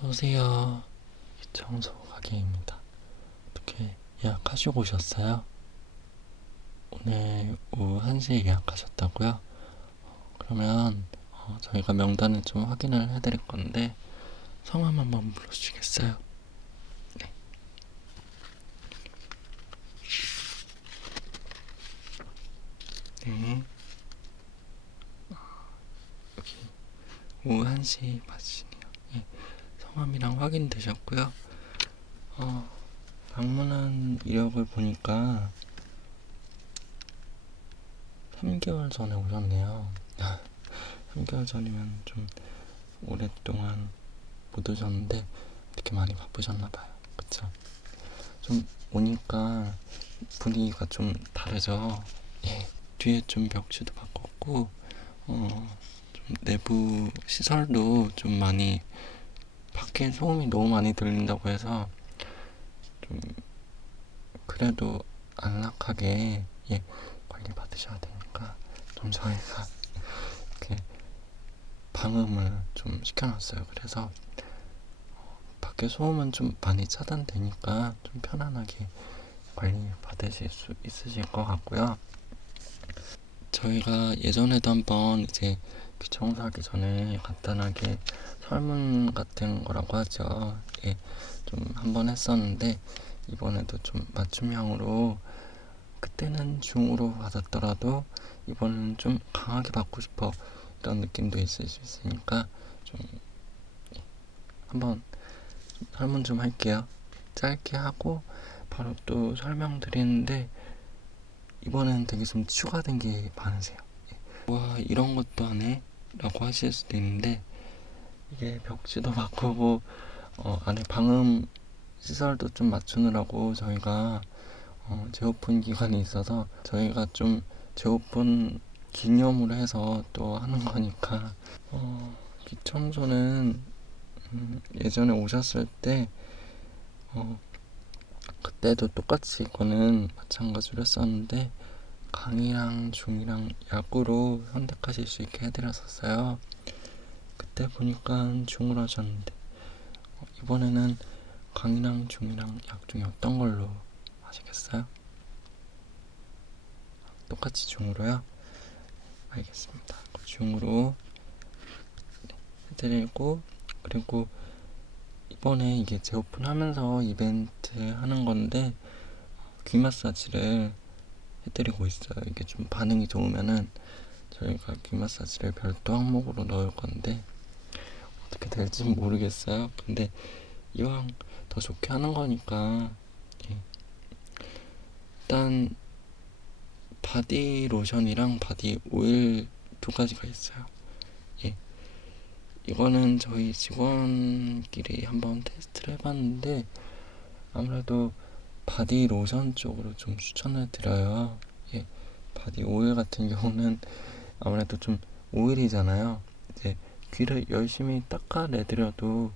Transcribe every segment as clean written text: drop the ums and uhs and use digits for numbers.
어서오세요. 청소 가게입니다. 어떻게 예약하시고 오셨어요? 오늘 오후 1시에 예약하셨다고요? 그러면 저희가 명단을 좀 확인을 해드릴 건데 성함 한번 불러주시겠어요? 네. 네. 여기 오후 1시 맞으시네요. 네. 성함이랑 확인되셨고요. 방문한 이력을 보니까 3개월 전에 오셨네요. 3개월 전이면 좀 오랫동안 못 오셨는데 되게 많이 바쁘셨나봐요. 그쵸? 좀 오니까 분위기가 좀 다르죠? 예. 뒤에 좀 벽지도 바꿨고, 좀 내부 시설도 좀 많이, 밖에 소음이 너무 많이 들린다고 해서 좀 그래도 안락하게, 예, 관리 받으셔야 되니까 좀 저희가 이렇게 방음을 좀 시켜놨어요. 그래서 밖에 소음은 좀 많이 차단되니까 좀 편안하게 관리 받으실 수 있으실 것 같고요. 저희가 예전에도 한번 이제 귀청소하기 전에 간단하게 설문 같은 거라고 하죠. 예, 좀 한번 했었는데 이번에도 좀 맞춤형으로, 그때는 중으로 받았더라도 이번에는 좀 강하게 받고 싶어 이런 느낌도 있을 수 있으니까 좀 한번 설문 좀 할게요. 짧게 하고 바로 또 설명드리는데 이번에는 되게 좀 추가된 게 많으세요. 와, 이런 것도 하네? 라고 하실 수도 있는데 이게 벽지도 바꾸고 안에 방음 시설도 좀 맞추느라고 저희가 재오픈 기간이 있어서 저희가 좀 재오픈 기념으로 해서 또 하는 거니까 귀청소는 예전에 오셨을 때 그때도 똑같이 이거는 마찬가지로 했었는데 강이랑 중이랑 약으로 선택하실 수 있게 해드렸었어요. 그때 보니까 중으로 하셨는데 이번에는 강이랑 중이랑 약 중에 어떤 걸로 하시겠어요? 똑같이 중으로요? 알겠습니다. 중으로 해드리고, 그리고 이번에 이게 재오픈하면서 이벤트 하는 건데 귀 마사지를 해드리고 있어요. 이게 좀 반응이 좋으면은 저희가 귀 마사지를 별도 항목으로 넣을 건데 어떻게 될지 모르겠어요. 근데 이왕 더 좋게 하는 거니까, 예. 일단 바디 로션이랑 바디 오일 두 가지가 있어요. 예. 이거는 저희 직원끼리 한번 테스트를 해봤는데 아무래도 바디 로션 쪽으로 좀 추천을 드려요. 예. 바디 오일 같은 경우는 아무래도 좀 오일이잖아요. 이제 귀를 열심히 닦아내드려도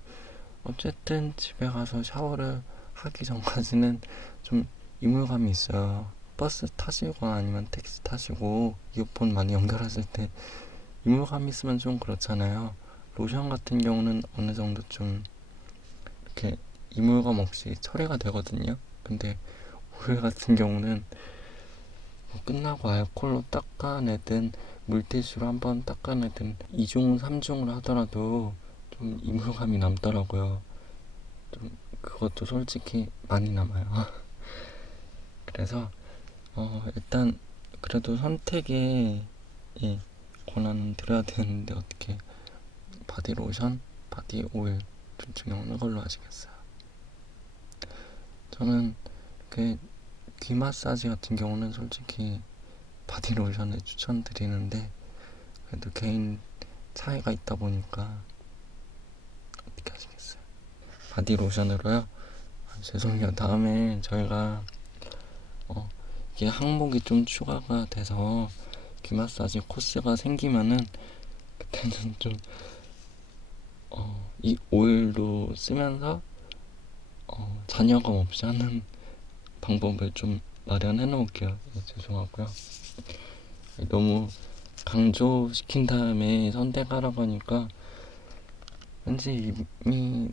어쨌든 집에 가서 샤워를 하기 전까지는 좀 이물감이 있어요. 버스 타시거나 아니면 택시 타시고 이어폰 많이 연결하실 때 이물감 있으면 좀 그렇잖아요. 로션 같은 경우는 어느 정도 좀 이렇게 이물감 없이 처리가 되거든요. 근데 오일 같은 경우는 뭐 끝나고 알콜로 닦아내든 물티슈로 한번 닦아내든 2중, 3중으로 하더라도 좀 이물감이 남더라고요. 좀 그것도 솔직히 많이 남아요. 그래서 일단 그래도 선택에, 예, 권한은 드려야 되는데 어떻게 바디 로션, 바디 오일 둘 중에 어느 걸로 하시겠어요? 저는 그 귀 마사지 같은 경우는 솔직히 바디 로션을 추천드리는데 그래도 개인 차이가 있다 보니까 어떻게 하시겠어요? 바디 로션으로요? 죄송해요. 다음에 저희가 이게 항목이 좀 추가가 돼서 귀 마사지 코스가 생기면은 그때는 좀 이 오일도 쓰면서 잔여감 없이 하는 방법을 좀 마련해 놓을게요. 네, 죄송하고요. 너무 강조시킨 다음에 선택하라고 하니까 왠지 이미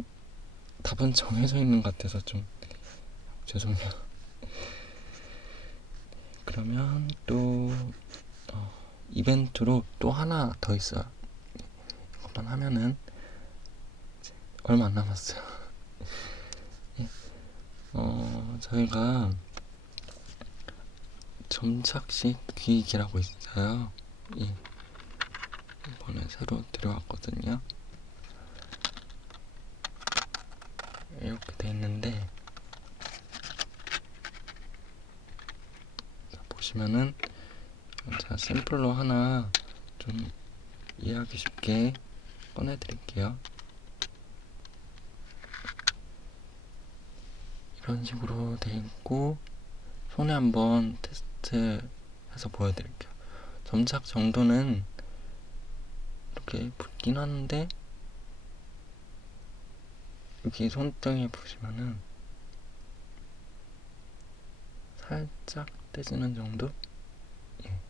답은 정해져 있는 것 같아서 좀 죄송해요. 그러면 또 이벤트로 또 하나 더 있어요. 이것만 하면은 얼마 안 남았어요. 예. 저희가 점착식 귀이기라고 있어요. 예. 이번에 새로 들여왔거든요. 이렇게 돼 있는데 보시면은 제가 샘플로 하나 좀 이해하기 쉽게 꺼내드릴게요. 이런 식으로 돼 있고 손에 한번 테스트해서 보여드릴게요. 점착 정도는 이렇게 붙긴 하는데 여기 손등에 보시면은 살짝 떼지는 정도? 예.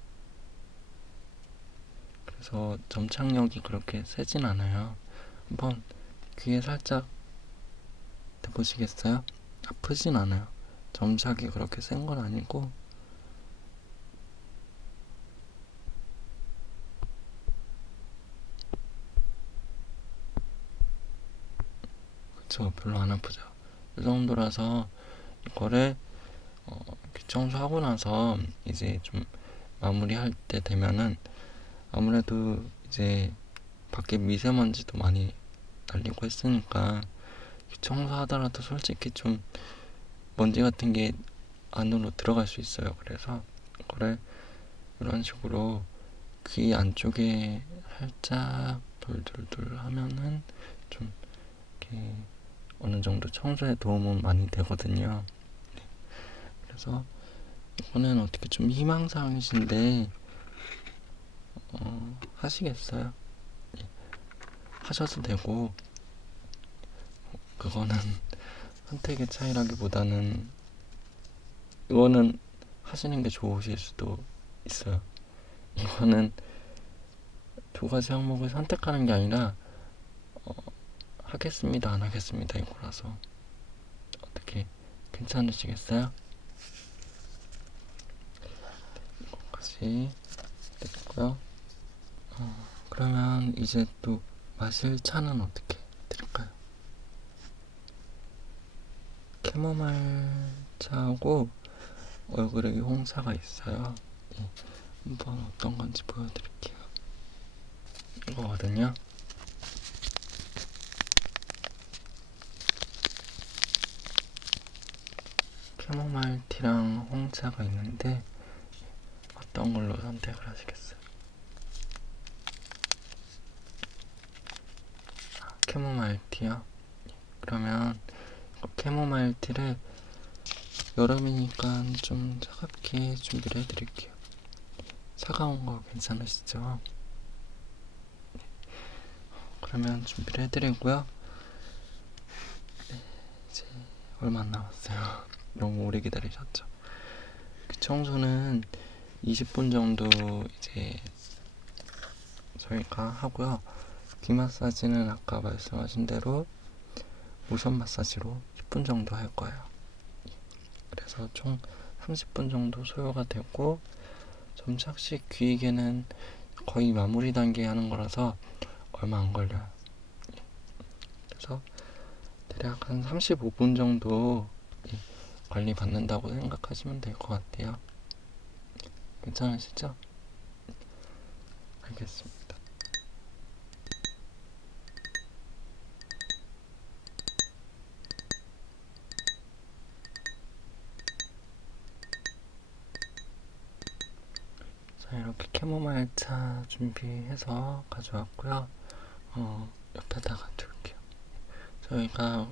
그래서 점착력이 그렇게 세진 않아요. 한번 귀에 살짝 대보시겠어요? 아프진 않아요. 점착이 그렇게 센 건 아니고 그쵸, 별로 안 아프죠. 이 정도라서 이거를 귀 청소하고 나서 이제 좀 마무리할 때 되면은 아무래도 이제 밖에 미세먼지도 많이 날리고 했으니까 귀 청소하더라도 솔직히 좀 먼지 같은 게 안으로 들어갈 수 있어요. 그래서 이거를 이런 식으로 귀 안쪽에 살짝 돌돌돌 하면은 좀 이렇게 어느 정도 청소에 도움은 많이 되거든요. 네. 그래서 이거는 어떻게 좀 희망사항이신데 하시겠어요? 예. 하셔도 되고 그거는 선택의 차이라기보다는 이거는 하시는 게 좋으실 수도 있어요. 이거는 두 가지 항목을 선택하는 게 아니라 하겠습니다, 안 하겠습니다 이거라서 어떻게 괜찮으시겠어요? 이거까지 됐고요. 그러면 이제 또 마실 차는 어떻게 드릴까요? 캐모마일 차하고 얼그레이 홍차가 있어요. 예, 한번 어떤 건지 보여드릴게요. 이거거든요. 캐모마일 티랑 홍차가 있는데 어떤 걸로 선택을 하시겠어요? 캐모마일 티요? 그러면 캐모마일 티를 여름이니까 좀 차갑게 준비를 해드릴게요. 차가운 거 괜찮으시죠? 그러면 준비를 해드리고요. 이제 얼마 안 남았어요. 너무 오래 기다리셨죠? 그 청소는 20분 정도 이제 저희가 하고요. 귀 마사지는 아까 말씀하신 대로 모션 마사지로 10분 정도 할 거예요. 그래서 총 30분 정도 소요가 되고 점착식 귀이개는 거의 마무리 단계에 하는 거라서 얼마 안 걸려요. 그래서 대략 한 35분 정도 관리 받는다고 생각하시면 될 것 같아요. 괜찮으시죠? 알겠습니다. 자, 이렇게 캐모마일 차 준비해서 가져왔고요. 옆에다가 둘게요. 저희가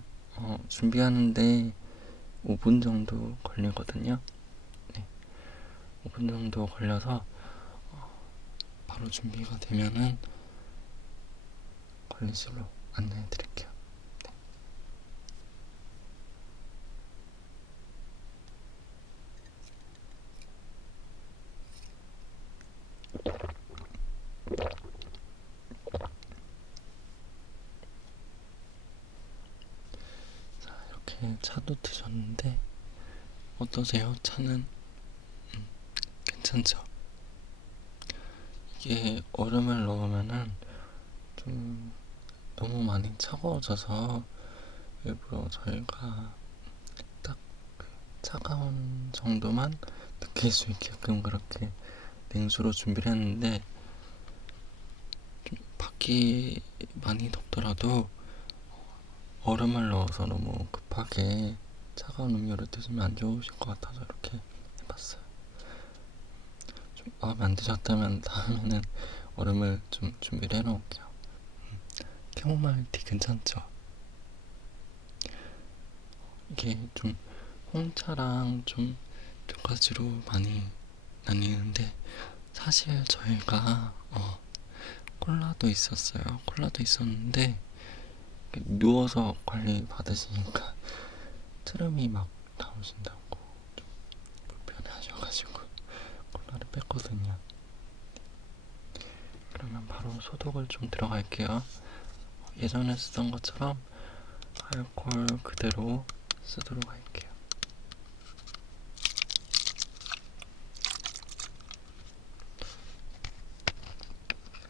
준비하는데 5분 정도 걸리거든요. 네, 5분 정도 걸려서 바로 준비가 되면은 관리실로 안내해 드릴게요. 이렇게 차도 드셨는데 어떠세요? 차는 괜찮죠? 이게 얼음을 넣으면은 좀 너무 많이 차가워져서 일부러 저희가 딱 그 차가운 정도만 느낄 수 있게끔 그렇게 냉수로 준비를 했는데, 좀 밖이 많이 덥더라도 얼음을 넣어서 너무 급하게 차가운 음료를 드시면 안 좋으실 것 같아서 이렇게 해봤어요. 좀 마음에 안 드셨다면 다음에는 얼음을 좀 준비를 해놓을게요. 캐모마일 티 괜찮죠? 이게 좀 홍차랑 좀 두 가지로 많이 나뉘는데, 사실 저희가 콜라도 있었어요. 콜라도 있었는데 누워서 관리 받으시니까 트름이 막 나오신다고 좀 불편해하셔가지고 콜라를 뺐거든요. 그러면 바로 소독을 좀 들어갈게요. 예전에 쓰던 것처럼 알코올 그대로 쓰도록 할게요.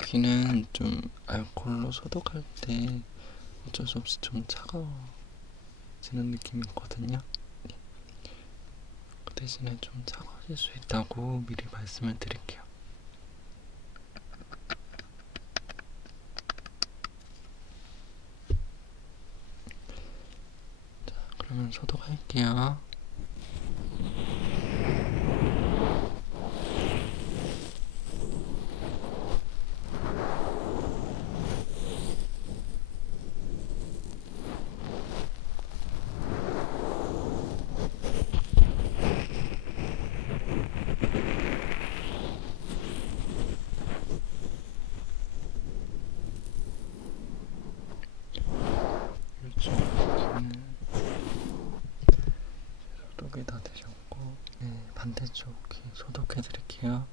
귀는 좀 알코올로 소독할 때 어쩔 수 없이 좀 차가워지는 느낌이 있거든요. 그 대신에 좀 차가워질 수 있다고 미리 말씀을 드릴게요. 자, 그러면 소독할게요. 그렇죠. 귀는 소독이 다 되셨고, 네, 반대쪽 귀 소독해 드릴게요.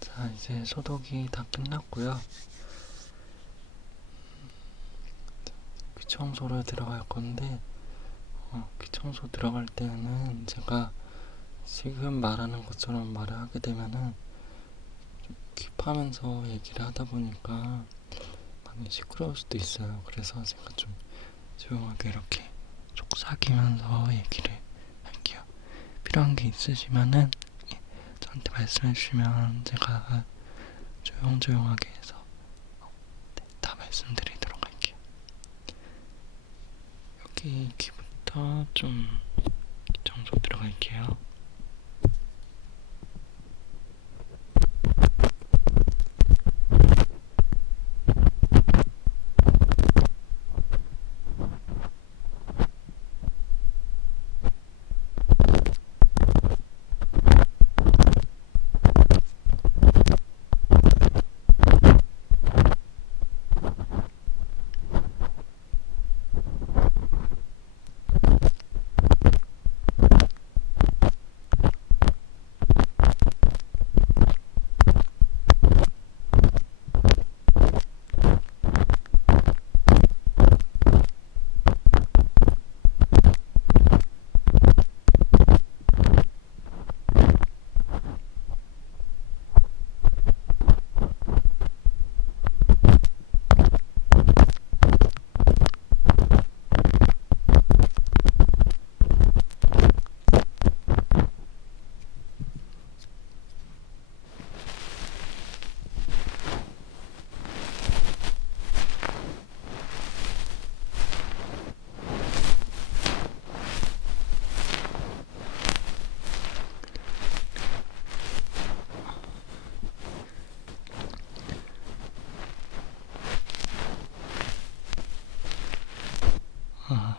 자, 이제 소독이 다 끝났고요. 귀 청소를 들어갈 건데, 귀 청소 들어갈 때는 제가 지금 말하는 것처럼 말을 하게 되면은 좀 귀 파면서 얘기를 하다 보니까 많이 시끄러울 수도 있어요. 그래서 제가 좀 조용하게 이렇게 속삭이면서 얘기를 할게요. 필요한 게 있으시면은 저한테 말씀해 주시면 제가 조용조용하게 해서 다 말씀드리도록 할게요. 여기 귀부터 좀 청소 들어갈게요.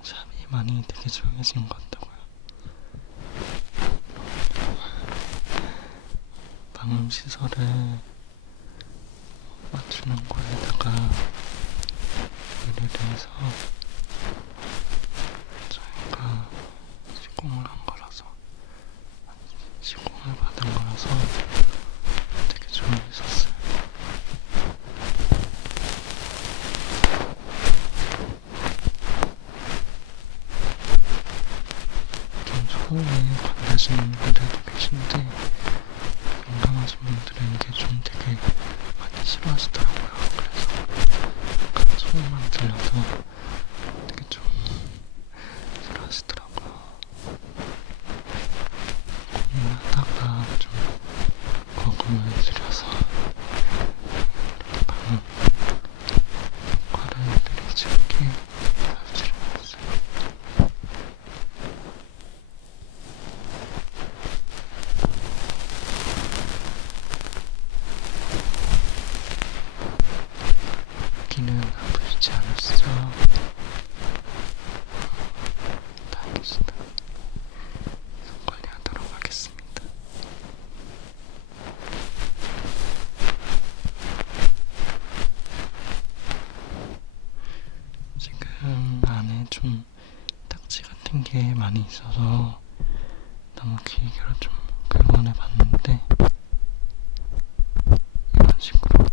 샵이 많이 되게 조용해진 것 같다고요. 방음 시설을 맞추는 거에다가 의뢰를 해서 저희가 시공을 한 거라서, 시공을 받은 거라서 되게 좋았었어요. 좀 처음에 관대하시는 분들도 계신데 민감하신 분들은 이게 좀 되게 많이 싫어하시더라고요. 그래서 처음만 들려도 되게 좀 싫어하시더라고요. 고민하다가 좀 거금을 들여서 이렇게 방음 효과를 내리지 않게 설치를 했어요. 귀는 아프시지 않으시죠? 다행이시다. 손 관리하도록 하겠습니다. 지금 안에 좀 딱지 같은 게 많이 있어서 너무 길게로 좀 긁어내 봤는데 이런 식으로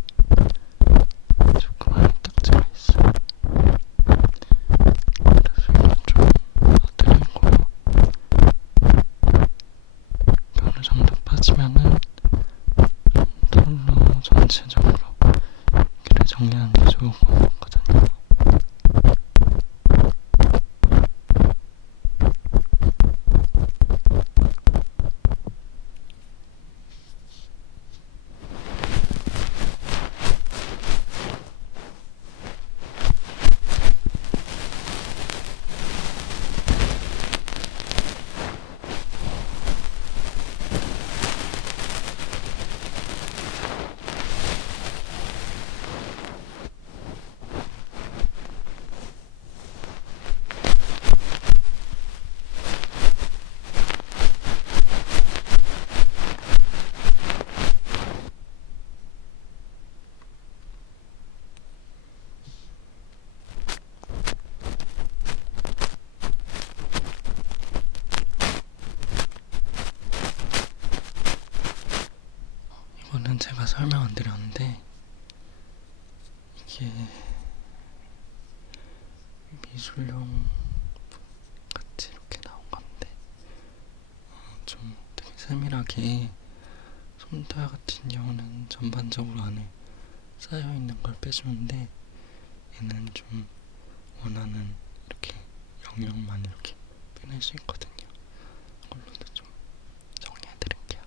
조금 안에 딱지가 있어요. 그래서 이걸 좀 어드리고 어느 정도 빠지면은 털로 전체적으로 귀를 정리하는 게 좋을 것 같거든요. 이거는 제가 설명 안 드렸는데 이게 미술용 같이 이렇게 나온 건데 좀 되게 세밀하게 솜털 같은 경우는 전반적으로 안에 쌓여있는 걸 빼주는데 얘는 좀 원하는 이렇게 영역만 이렇게 빼낼 수 있거든요. 이걸로도 좀 정리해드릴게요.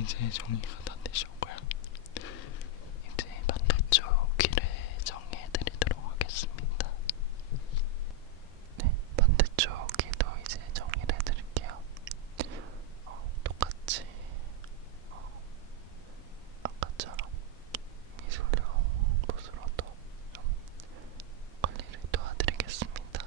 이제 정리가 다 되셨고요. 이제 반대쪽 귀를 정리해드리도록 하겠습니다. 네, 반대쪽 귀도 이제 정리를 해드릴게요. 똑같이 아까처럼 미술용 붓으로도 좀 관리를 도와드리겠습니다.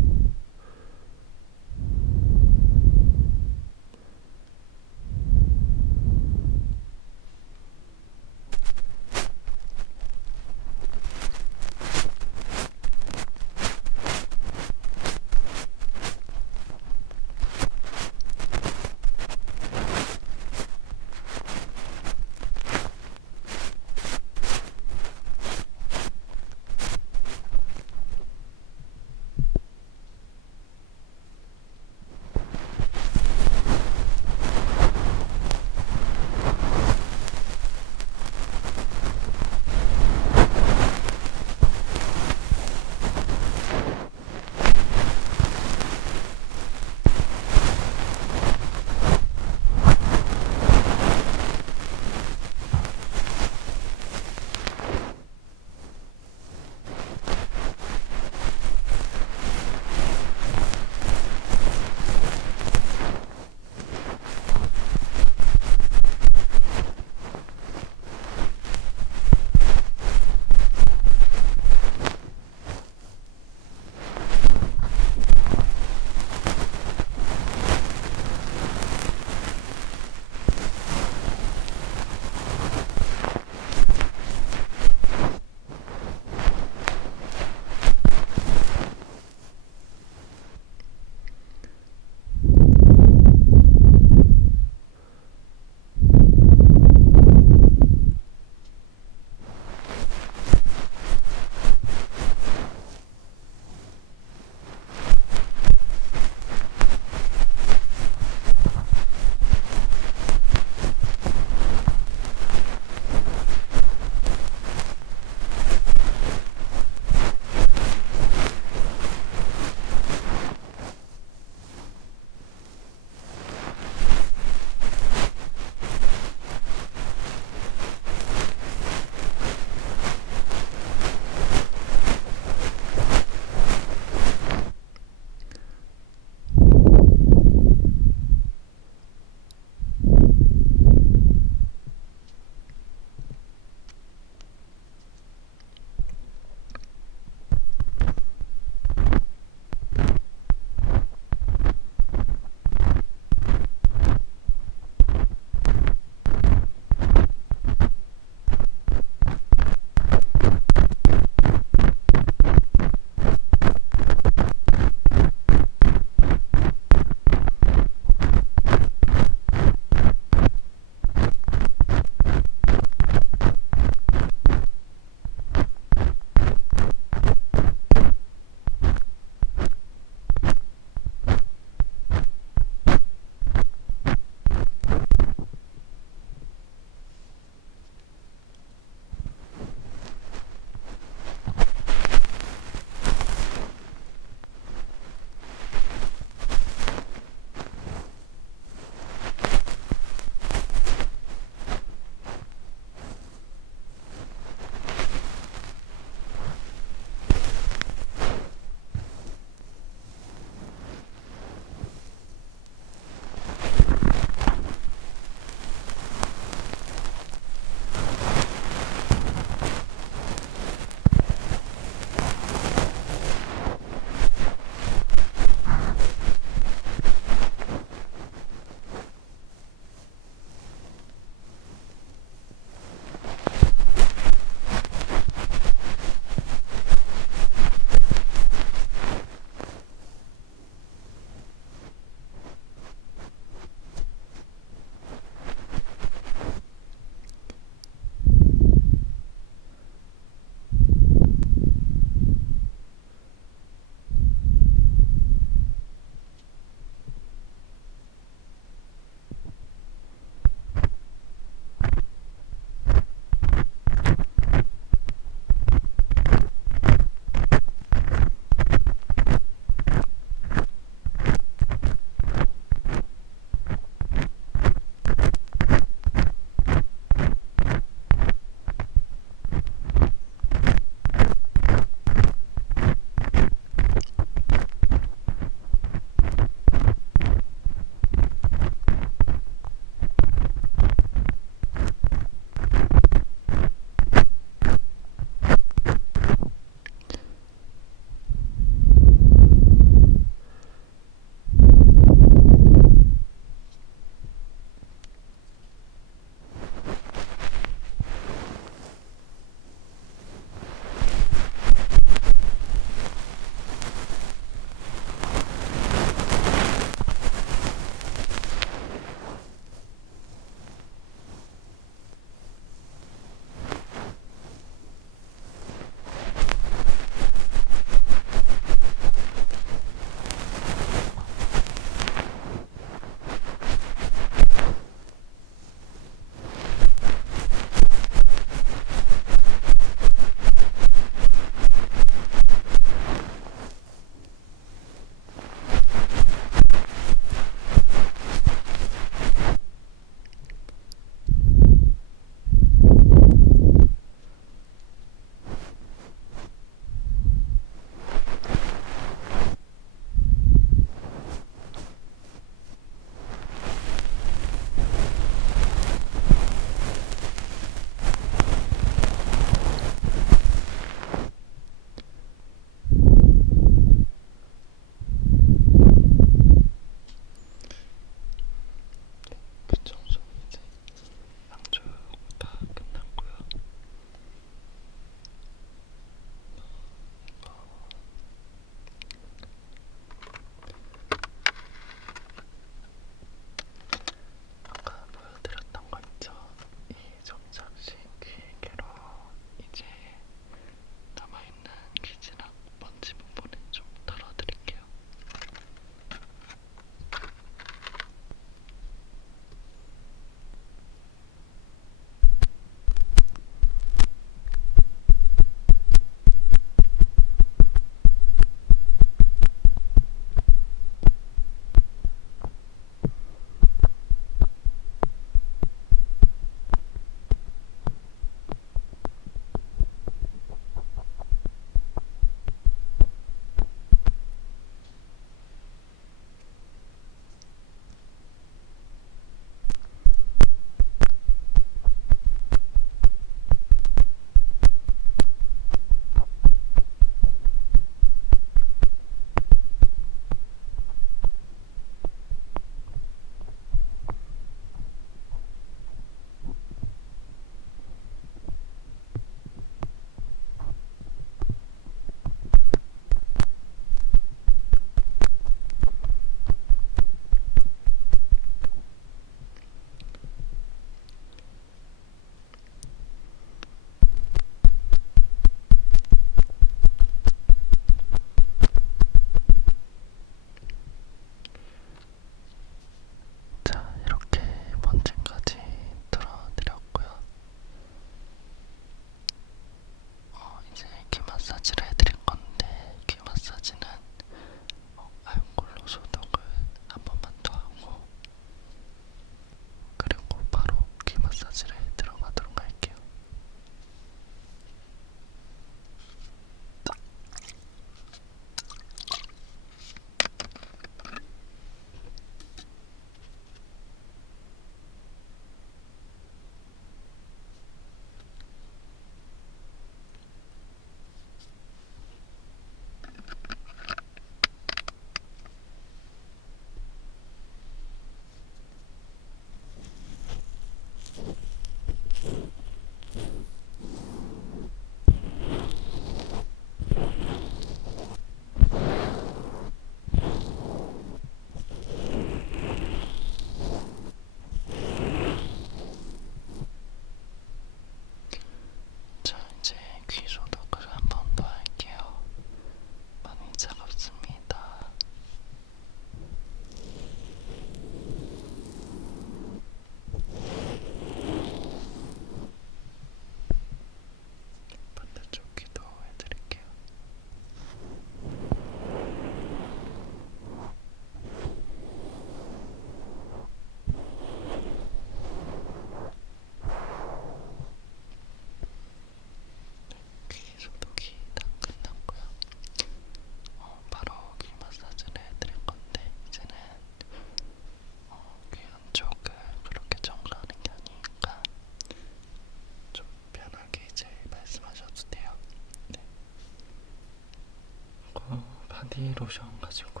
로션 가지고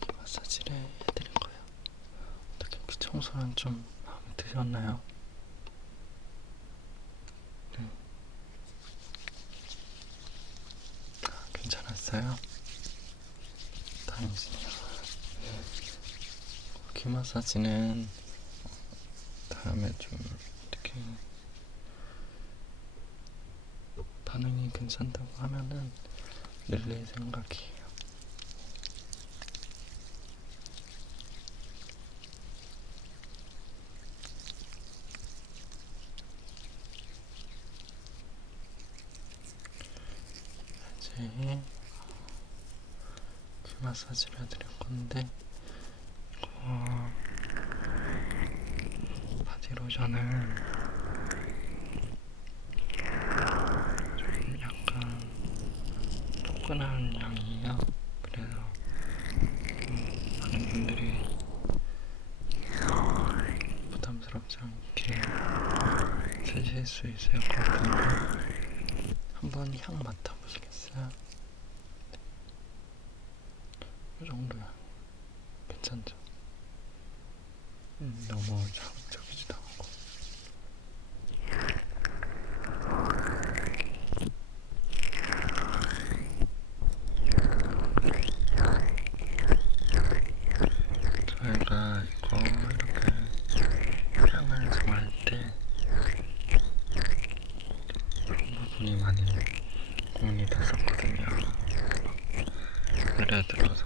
귀 마사지를 해드릴 거예요. 어떻게 귀 청소는 좀 마음에 드셨나요? 네. 괜찮았어요? 다행이시네요. 귀 마사지는 다음에 좀 이렇게 반응이 괜찮다고 하면은 늘릴 생각이에요. 이제 귀 마사지를 해드릴 건데 이거 바디로션을 좀 약간 포근한 향이에요. 그래서 많은 분들이 부담스럽지 않게 쓰실 수 있을 것 같은데 한번 향 맡아보시겠어요? 네. 이 정도야. 괜찮죠? 너무 자극적이지도 않고. 저희가 이거 이렇게 향을 정할 때 그런 부분이 많이 고민이 됐었거든요. 예를 들어서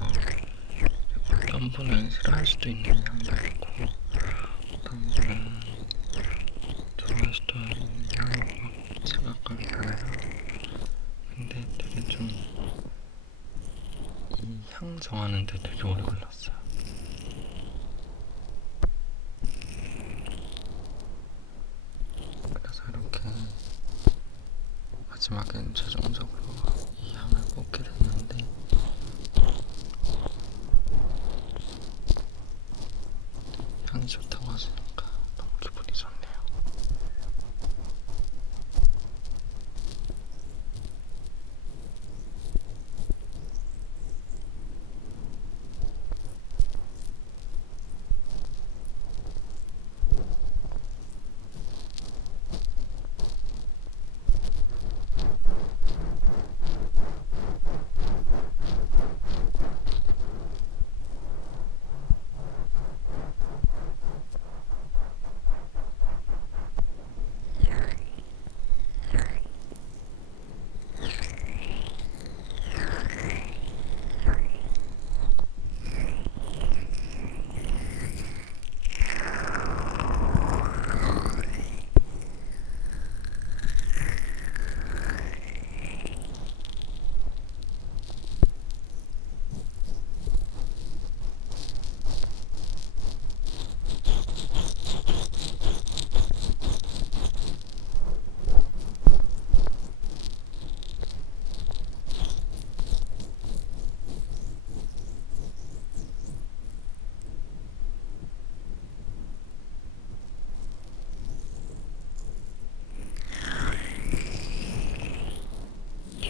어떤 분은 싫어할 수도 있는 향도 있고 어떤 분은 좋아할 수도 있는 향이 막 지각하잖아요. 근데 되게 좀 이 향 정하는데 되게 오래 걸렸어요. 그래서 이렇게 마지막엔 최종적으로 이 향을 뽑게 됐는데 향이 좋다고 하시니까 너무 기분이 좋네요.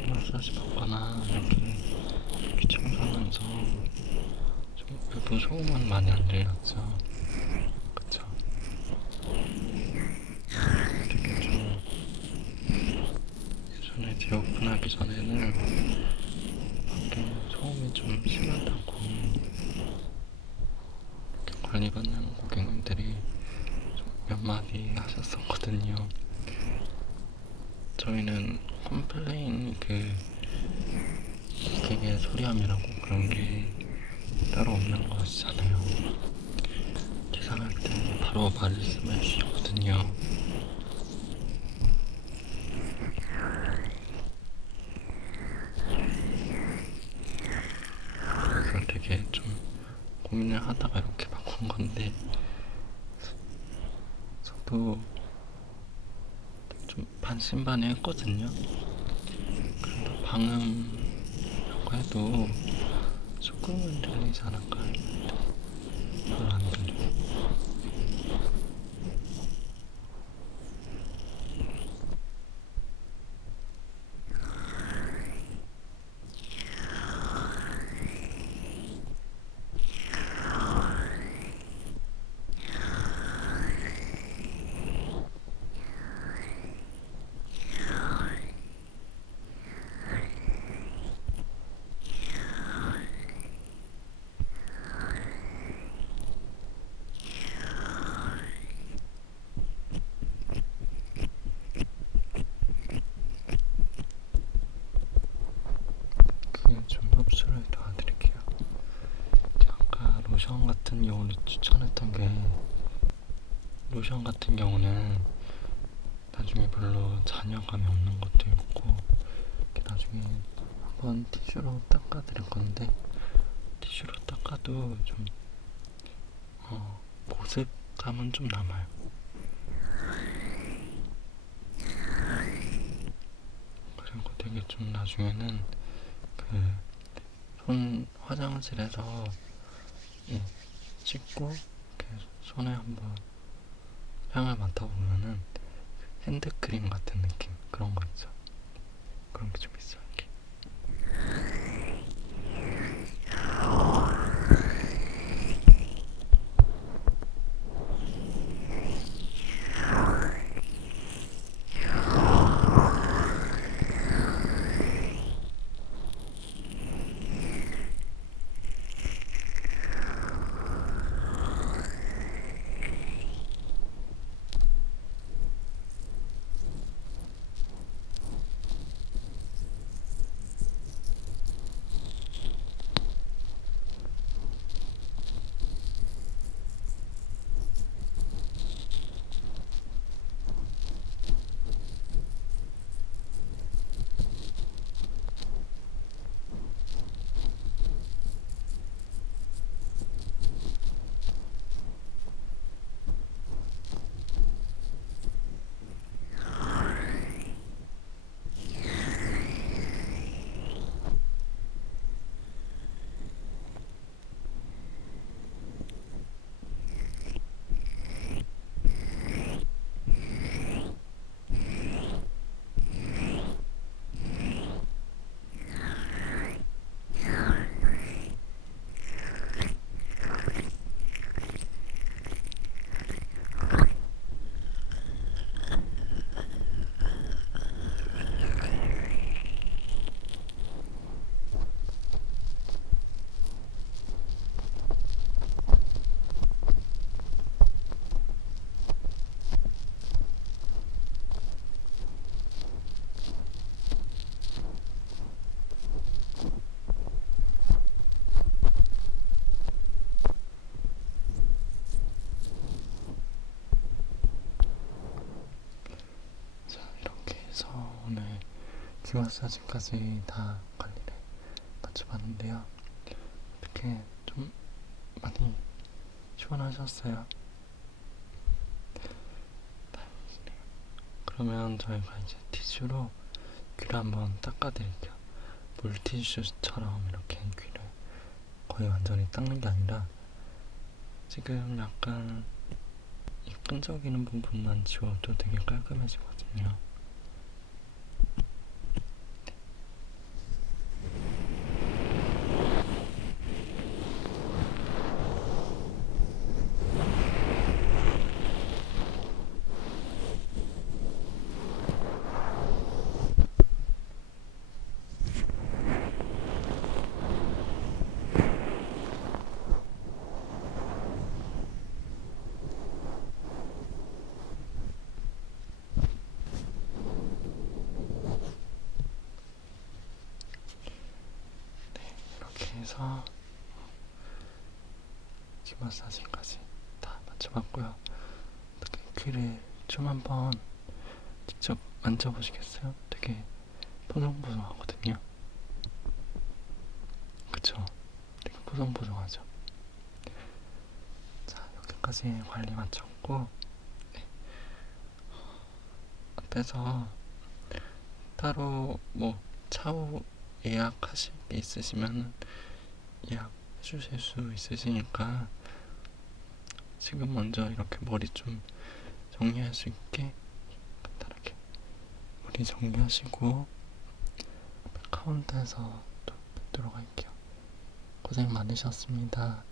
마사지 받거나 이렇게 귀청소하면서 좀 외부 소음은 많이 안 들렸죠? 그쵸? 되게 좀 예전에 재오픈하기 전에는 밖에 소음이 좀 심하다고 이렇게 관리받는 고객님들이 좀 몇 마디 하셨었거든요. 저희는 컴플레인 고객의 소리함이라고 그런 게 따로 없는 것이잖아요. 계산할 때 바로 말씀해 주시거든요. 그래서 되게 좀 고민을 하다가 이렇게 바꾼 건데 저도 좀 반신반의했거든요. 그래도 방음이라고 해도 조금은 들리지 않을까 했는데 별로 안 들려요. 로션 같은 경우를 추천했던 게, 로션 같은 경우는 나중에 별로 잔여감이 없는 것도 있고, 이렇게 나중에 한번 티슈로 닦아드릴 건데, 티슈로 닦아도 좀 보습감은 좀 남아요. 그리고 되게 좀 나중에는 그 손 화장실에서 씻고 이렇게 손에 한번 향을 맡아보면은 핸드크림 같은 느낌, 그런 거 있죠. 그런 게 좀 있어요. 이렇게. 자, 이렇게 해서 오늘 귀 마사지까지 다 관리를 마쳐봤는데요. 어떻게 좀 많이 시원하셨어요? 다행이네요. 그러면 저희가 이제 티슈로 귀를 한번 닦아드릴게요. 물티슈처럼 이렇게 귀를 거의 완전히 닦는 게 아니라 지금 약간 이 끈적이는 부분만 지워도 되게 깔끔해지거든요. 이렇게 해서 귀 마사지까지 다 마쳐봤고요. 어떻게 귀를 좀 한번 직접 만져보시겠어요? 되게 포송포송하거든요. 그쵸? 되게 포송포송하죠? 자, 여기까지 관리 마쳤고, 앞에서 따로 뭐 차후 예약하실 게 있으시면 예약해 주실 수 있으시니까 지금 먼저 이렇게 머리 좀 정리할 수 있게 간단하게 머리 정리하시고 카운터에서 또 뵙도록 할게요. 고생 많으셨습니다.